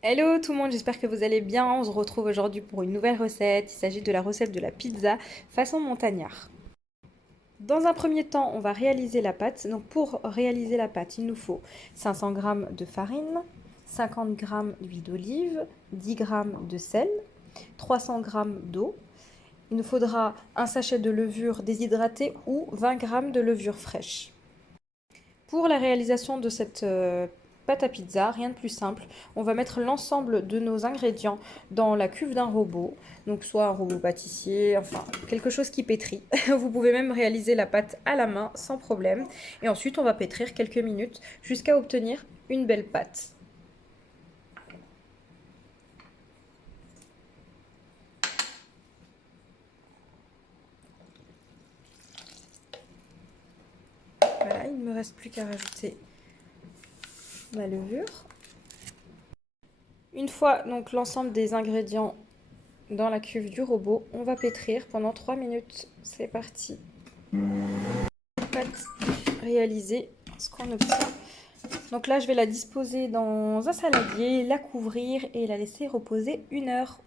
Hello tout le monde, j'espère que vous allez bien. On se retrouve aujourd'hui pour une nouvelle recette. Il s'agit de la recette de la pizza façon montagnard. Dans un premier temps, on va réaliser la pâte. Donc pour réaliser la pâte, il nous faut 500 g de farine, 50 g d'huile d'olive, 10 g de sel, 300 g d'eau. Il nous faudra un sachet de levure déshydratée ou 20 g de levure fraîche. Pour la réalisation de cette pâte à pizza, rien de plus simple. On va mettre l'ensemble de nos ingrédients dans la cuve d'un robot, donc soit un robot pâtissier, enfin quelque chose qui pétrit. Vous pouvez même réaliser la pâte à la main sans problème. Et ensuite, on va pétrir quelques minutes jusqu'à obtenir une belle pâte. Voilà, il ne me reste plus qu'à rajouter ma levure. Une fois donc l'ensemble des ingrédients dans la cuve du robot, on va pétrir pendant 3 minutes. C'est parti. Pâte réalisée, ce qu'on obtient. Donc là, je vais la disposer dans un saladier, la couvrir et la laisser reposer 1 heure.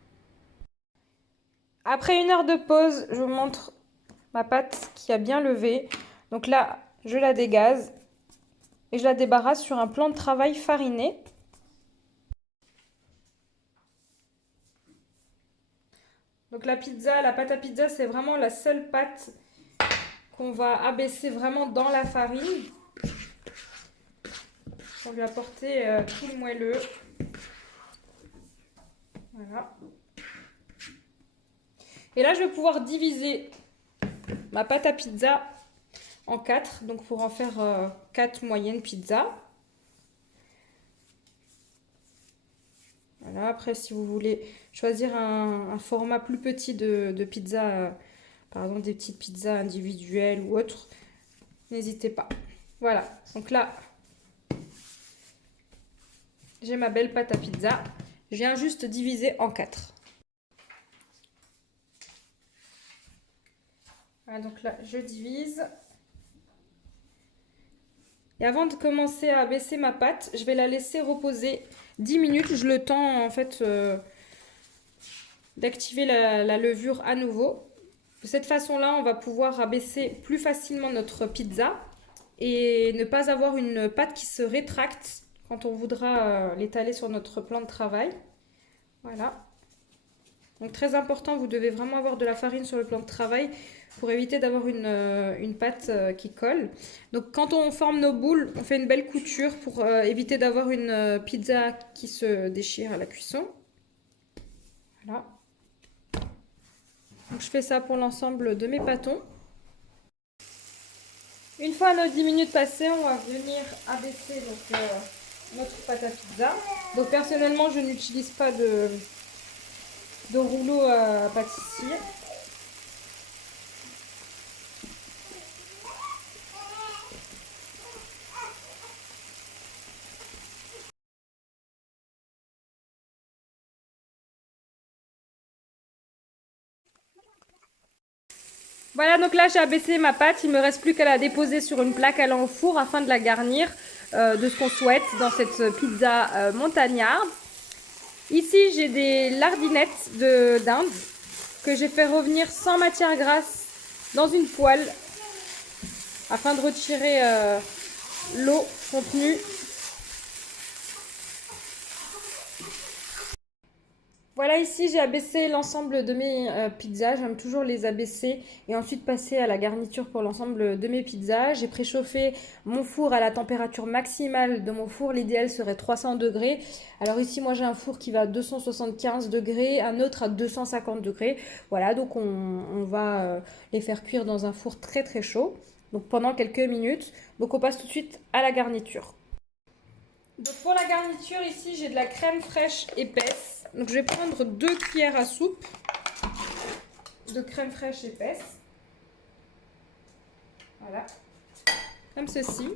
Après 1 heure de pause, je vous montre ma pâte qui a bien levé. Donc là, je la dégaze et je la débarrasse sur un plan de travail fariné. Donc la pizza, la pâte à pizza, c'est vraiment la seule pâte qu'on va abaisser vraiment dans la farine pour lui apporter tout le moelleux. Voilà. Et là, je vais pouvoir diviser ma pâte à pizza en 4, donc pour en faire 4 moyennes pizzas. Voilà, après, si vous voulez choisir un format plus petit de pizza, par exemple des petites pizzas individuelles ou autres, n'hésitez pas. Voilà, donc là, j'ai ma belle pâte à pizza. Je viens juste diviser en 4. Voilà, donc là, je divise. Et avant de commencer à abaisser ma pâte, je vais la laisser reposer 10 minutes. Je le temps en fait d'activer la levure à nouveau. De cette façon-là, on va pouvoir abaisser plus facilement notre pizza et ne pas avoir une pâte qui se rétracte quand on voudra l'étaler sur notre plan de travail. Voilà. Donc très important, vous devez vraiment avoir de la farine sur le plan de travail pour éviter d'avoir une pâte qui colle. Donc quand on forme nos boules, on fait une belle couture pour éviter d'avoir une pizza qui se déchire à la cuisson. Voilà. Donc je fais ça pour l'ensemble de mes pâtons. Une fois nos 10 minutes passées, on va venir abaisser notre pâte à pizza. Donc personnellement, je n'utilise pas de rouleau à pâtissier. Voilà, donc là j'ai abaissé ma pâte, il me reste plus qu'à la déposer sur une plaque allant au four afin de la garnir de ce qu'on souhaite dans cette pizza montagnarde. Ici j'ai des lardinettes d'Inde que j'ai fait revenir sans matière grasse dans une poêle afin de retirer l'eau contenue. Voilà, ici j'ai abaissé l'ensemble de mes pizzas. J'aime toujours les abaisser et ensuite passer à la garniture pour l'ensemble de mes pizzas. J'ai préchauffé mon four à la température maximale de mon four. L'idéal serait 300 degrés. Alors ici, moi j'ai un four qui va à 275 degrés, un autre à 250 degrés. Voilà, donc on va les faire cuire dans un four très très chaud. Donc pendant quelques minutes. Donc on passe tout de suite à la garniture. Donc pour la garniture, ici j'ai de la crème fraîche épaisse. Donc je vais prendre 2 cuillères à soupe de crème fraîche épaisse. Voilà. Comme ceci.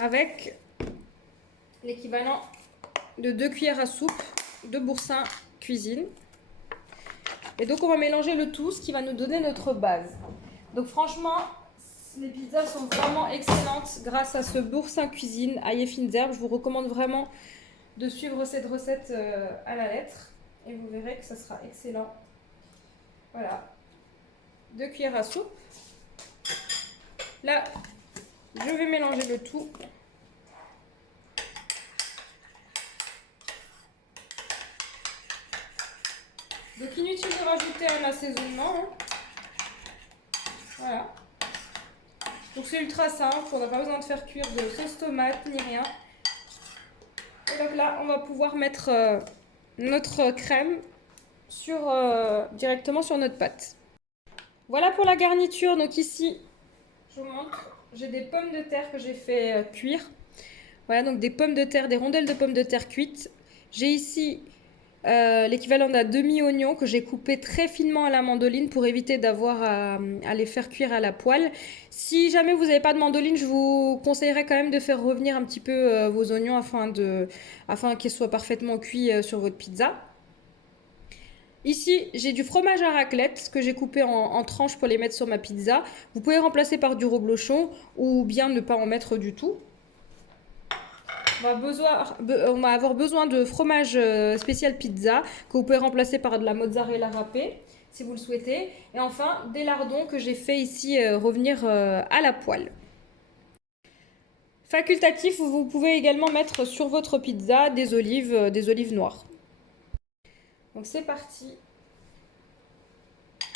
Avec l'équivalent de 2 cuillères à soupe de boursin cuisine. Et donc on va mélanger le tout, ce qui va nous donner notre base. Donc franchement, Les pizzas sont vraiment excellentes grâce à ce boursin cuisine ail fines herbes. Je vous recommande vraiment de suivre cette recette à la lettre et vous verrez que ça sera excellent. Voilà, 2 cuillères à soupe. Là, je vais mélanger le tout. Donc inutile de rajouter un assaisonnement. Hein. Voilà. Donc c'est ultra simple, on n'a pas besoin de faire cuire de sauce tomate ni rien. Et donc là, on va pouvoir mettre notre crème directement sur notre pâte. Voilà pour la garniture. Donc ici, je vous montre, j'ai des pommes de terre que j'ai fait cuire. Voilà, donc des pommes de terre, des rondelles de pommes de terre cuites. J'ai ici l'équivalent d'un demi-oignon que j'ai coupé très finement à la mandoline pour éviter d'avoir à les faire cuire à la poêle. Si jamais vous n'avez pas de mandoline, je vous conseillerais quand même de faire revenir un petit peu vos oignons afin qu'ils soient parfaitement cuits sur votre pizza. Ici, j'ai du fromage à raclette que j'ai coupé en tranches pour les mettre sur ma pizza. Vous pouvez remplacer par du reblochon ou bien ne pas en mettre du tout. On va avoir besoin de fromage spécial pizza que vous pouvez remplacer par de la mozzarella râpée si vous le souhaitez. Et enfin, des lardons que j'ai fait ici revenir à la poêle. Facultatif, vous pouvez également mettre sur votre pizza des olives noires. Donc c'est parti.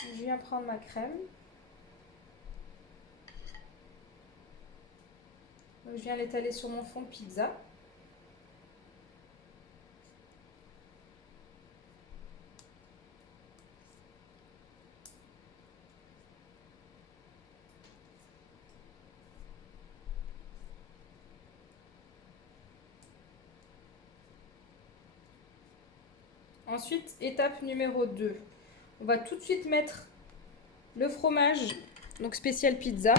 Je viens prendre ma crème. Donc, je viens l'étaler sur mon fond de pizza. Ensuite, étape numéro 2. On va tout de suite mettre le fromage, donc spécial pizza.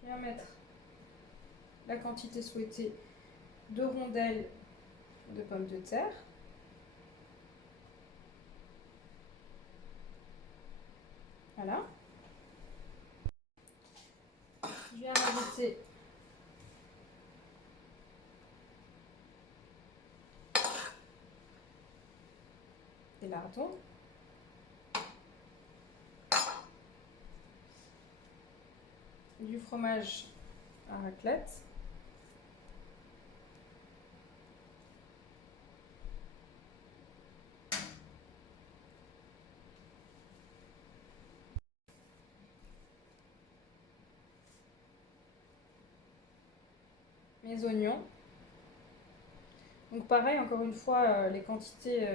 Je viens mettre la quantité souhaitée de rondelles de pommes de terre. Voilà. Je viens rajouter des lardons. Du fromage à raclette. Mes oignons. Donc pareil, encore une fois, les quantités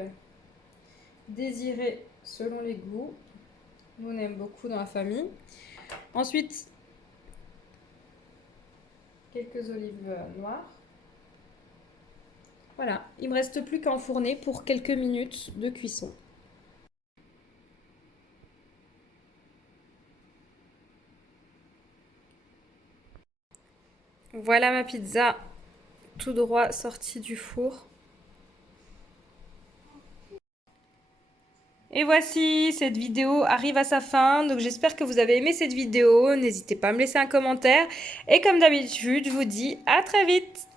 désirées selon les goûts. Nous, on aime beaucoup dans la famille. Ensuite, quelques olives noires. Voilà, il ne me reste plus qu'à enfourner pour quelques minutes de cuisson. Voilà ma pizza, tout droit sortie du four. Et voici, cette vidéo arrive à sa fin, donc j'espère que vous avez aimé cette vidéo. N'hésitez pas à me laisser un commentaire. Et comme d'habitude, je vous dis à très vite.